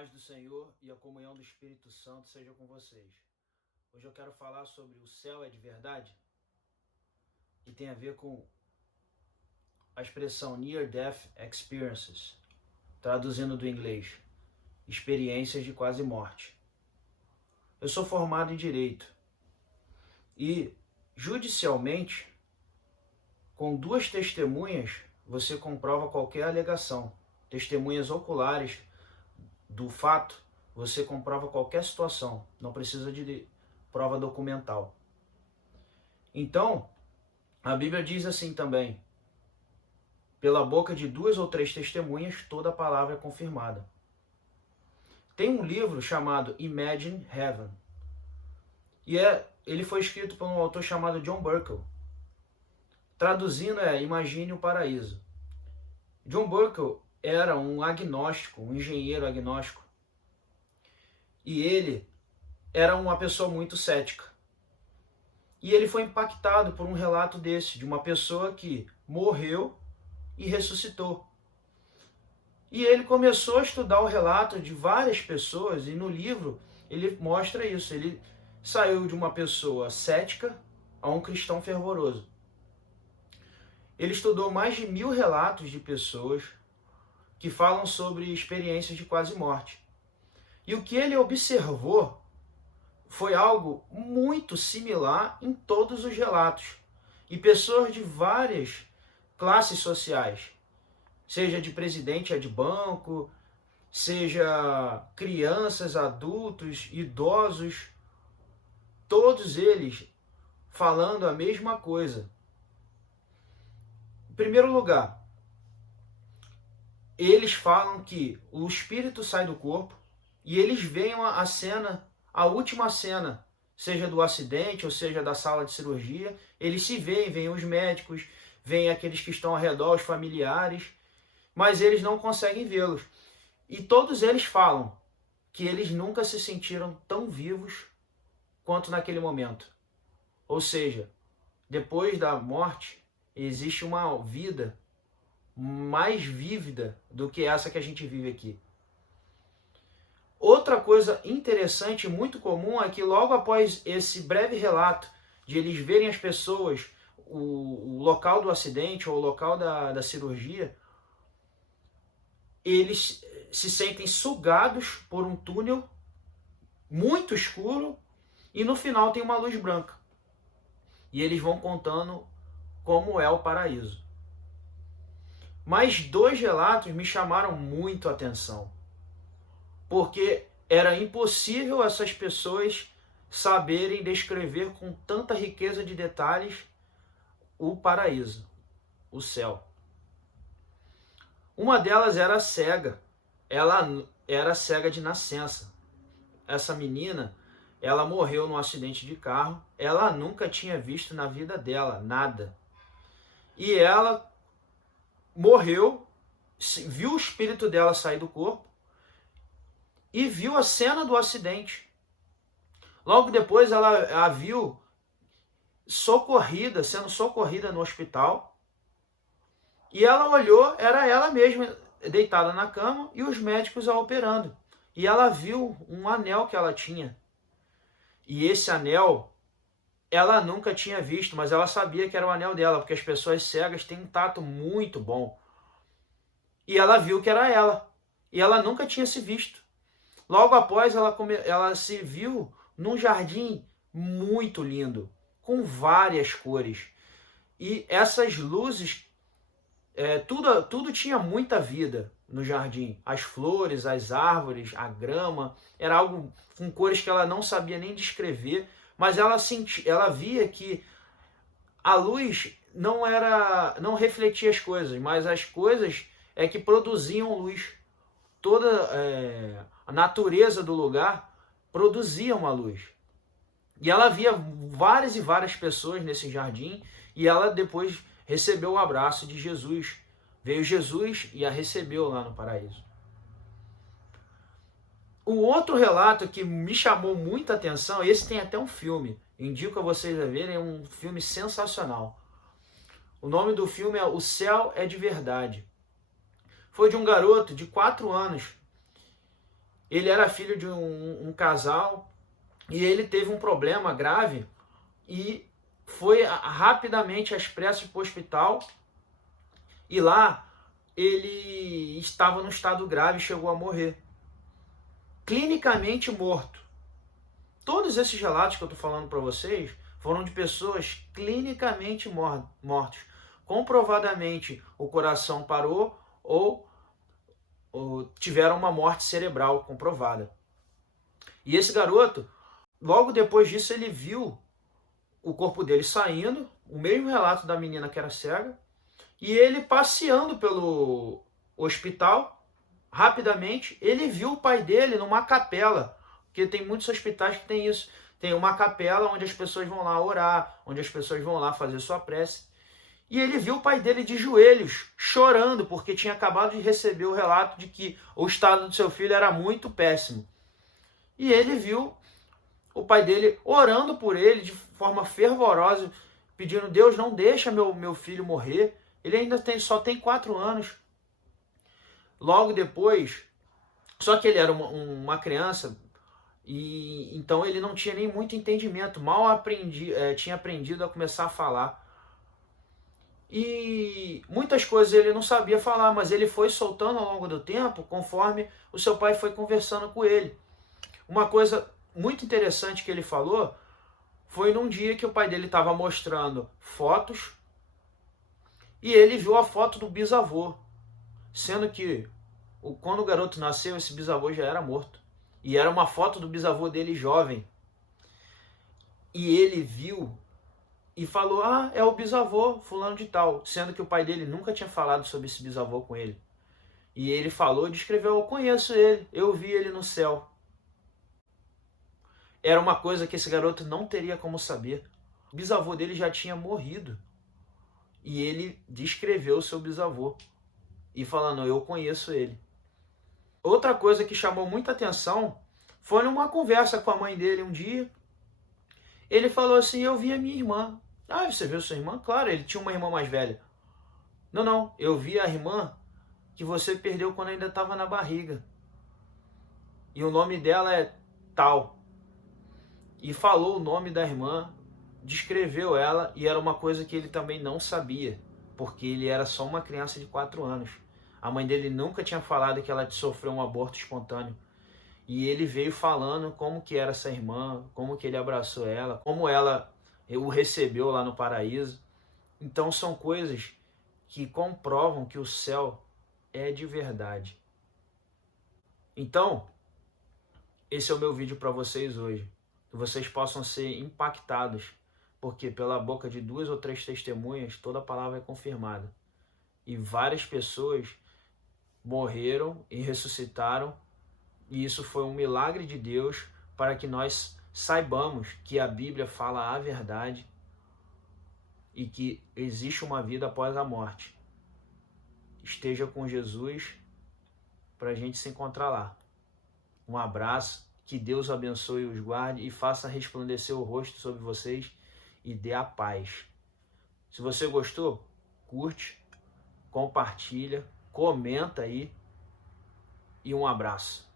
paz do Senhor e a comunhão do Espírito Santo seja com vocês. Hoje eu quero falar sobre o céu é de verdade e tem a ver com a expressão Near Death Experiences, traduzindo do inglês, experiências de quase morte. Eu sou formado em Direito e, judicialmente, com duas testemunhas, você comprova qualquer alegação. Testemunhas oculares do fato, você comprova qualquer situação. Não precisa de prova documental. Então, a Bíblia diz assim também: pela boca de duas ou três testemunhas, toda palavra é confirmada. Tem um livro chamado Imagine Heaven. E ele foi escrito por um autor chamado John Burkle. Traduzindo Imagine o Paraíso. John Burkle era um agnóstico, um engenheiro agnóstico. E ele era uma pessoa muito cética. E ele foi impactado por um relato desse, de uma pessoa que morreu e ressuscitou. E ele começou a estudar o relato de várias pessoas, e no livro ele mostra isso. Ele saiu de uma pessoa cética a um cristão fervoroso. Ele estudou mais de 1000 relatos de pessoas que falam sobre experiências de quase morte. E o que ele observou foi algo muito similar em todos os relatos. E pessoas de várias classes sociais, seja de presidente a de banco, seja crianças, adultos, idosos, todos eles falando a mesma coisa. Em primeiro lugar, eles falam que o espírito sai do corpo e eles veem a cena, a última cena, seja do acidente ou seja da sala de cirurgia. Eles se veem os médicos, veem aqueles que estão ao redor, os familiares, mas eles não conseguem vê-los. E todos eles falam que eles nunca se sentiram tão vivos quanto naquele momento. Ou seja, depois da morte, existe uma vida mais vívida do que essa que a gente vive aqui. Outra coisa interessante e muito comum é que logo após esse breve relato de eles verem as pessoas, o local do acidente ou o local da cirurgia, eles se sentem sugados por um túnel muito escuro e no final tem uma luz branca. E eles vão contando como é o paraíso. Mas dois relatos me chamaram muito a atenção, porque era impossível essas pessoas saberem descrever com tanta riqueza de detalhes o paraíso, o céu. Uma delas era cega, ela era cega de nascença. Essa menina, ela morreu num acidente de carro, ela nunca tinha visto na vida dela nada. E ela morreu, viu o espírito dela sair do corpo e viu a cena do acidente. Logo depois ela a viu sendo socorrida no hospital. E ela olhou, era ela mesma deitada na cama e os médicos a operando. E ela viu um anel que ela tinha. E esse anel ela nunca tinha visto, mas ela sabia que era o anel dela, porque as pessoas cegas têm um tato muito bom. E ela viu que era ela. E ela nunca tinha se visto. Logo após, ela se viu num jardim muito lindo, com várias cores. E essas luzes, tudo tinha muita vida no jardim. As flores, as árvores, a grama, era algo com cores que ela não sabia nem descrever. Mas ela via que a luz não refletia as coisas, mas as coisas é que produziam luz. Toda a natureza do lugar produzia uma luz. E ela via várias e várias pessoas nesse jardim, e ela depois recebeu o abraço de Jesus. Veio Jesus e a recebeu lá no paraíso. O outro relato que me chamou muita atenção, esse tem até um filme, indico a vocês a verem, é um filme sensacional. O nome do filme é O Céu é de Verdade. Foi de um garoto de 4 anos Ele era filho de um casal e ele teve um problema grave e foi rapidamente às pressas para o hospital e lá ele estava num estado grave e chegou a morrer. Clinicamente morto. Todos esses relatos que eu estou falando para vocês foram de pessoas clinicamente mortos. Comprovadamente o coração parou ou tiveram uma morte cerebral comprovada. E esse garoto, logo depois disso, ele viu o corpo dele saindo, o mesmo relato da menina que era cega, e ele passeando pelo hospital, rapidamente, ele viu o pai dele numa capela, porque tem muitos hospitais que tem isso. Tem uma capela onde as pessoas vão lá orar, onde as pessoas vão lá fazer sua prece. E ele viu o pai dele de joelhos, chorando, porque tinha acabado de receber o relato de que o estado do seu filho era muito péssimo. E ele viu o pai dele orando por ele de forma fervorosa, pedindo: Deus, não deixa meu filho morrer. Ele ainda só tem 4 anos. Logo depois, só que ele era uma criança, e então ele não tinha nem muito entendimento, mal tinha aprendido a começar a falar. E muitas coisas ele não sabia falar, mas ele foi soltando ao longo do tempo, conforme o seu pai foi conversando com ele. Uma coisa muito interessante que ele falou foi num dia que o pai dele estava mostrando fotos e ele viu a foto do bisavô, sendo que quando o garoto nasceu, esse bisavô já era morto. E era uma foto do bisavô dele jovem. E ele viu e falou: ah, é o bisavô fulano de tal, sendo que o pai dele nunca tinha falado sobre esse bisavô com ele. E ele falou e descreveu: eu conheço ele, eu vi ele no céu. Era uma coisa que esse garoto não teria como saber. O bisavô dele já tinha morrido. E ele descreveu o seu bisavô. E falando: eu conheço ele. Outra coisa que chamou muita atenção foi numa conversa com a mãe dele um dia. Ele falou assim: eu vi a minha irmã. Ah, você viu sua irmã? Claro, ele tinha uma irmã mais velha. Não, eu vi a irmã que você perdeu quando ainda estava na barriga. E o nome dela é tal. E falou o nome da irmã, descreveu ela, e era uma coisa que ele também não sabia, porque ele era só uma criança de 4 anos. A mãe dele nunca tinha falado que ela sofreu um aborto espontâneo. E ele veio falando como que era essa irmã, como que ele abraçou ela, como ela o recebeu lá no paraíso. Então são coisas que comprovam que o céu é de verdade. Então, esse é o meu vídeo para vocês hoje. Que vocês possam ser impactados, porque pela boca de 2 ou 3 testemunhas, toda a palavra é confirmada. E várias pessoas morreram e ressuscitaram, e isso foi um milagre de Deus para que nós saibamos que a Bíblia fala a verdade e que existe uma vida após a morte. Esteja com Jesus para a gente se encontrar lá. Um abraço, que Deus abençoe e os guarde e faça resplandecer o rosto sobre vocês e dê a paz. Se você gostou, curte, compartilha, comenta aí e um abraço.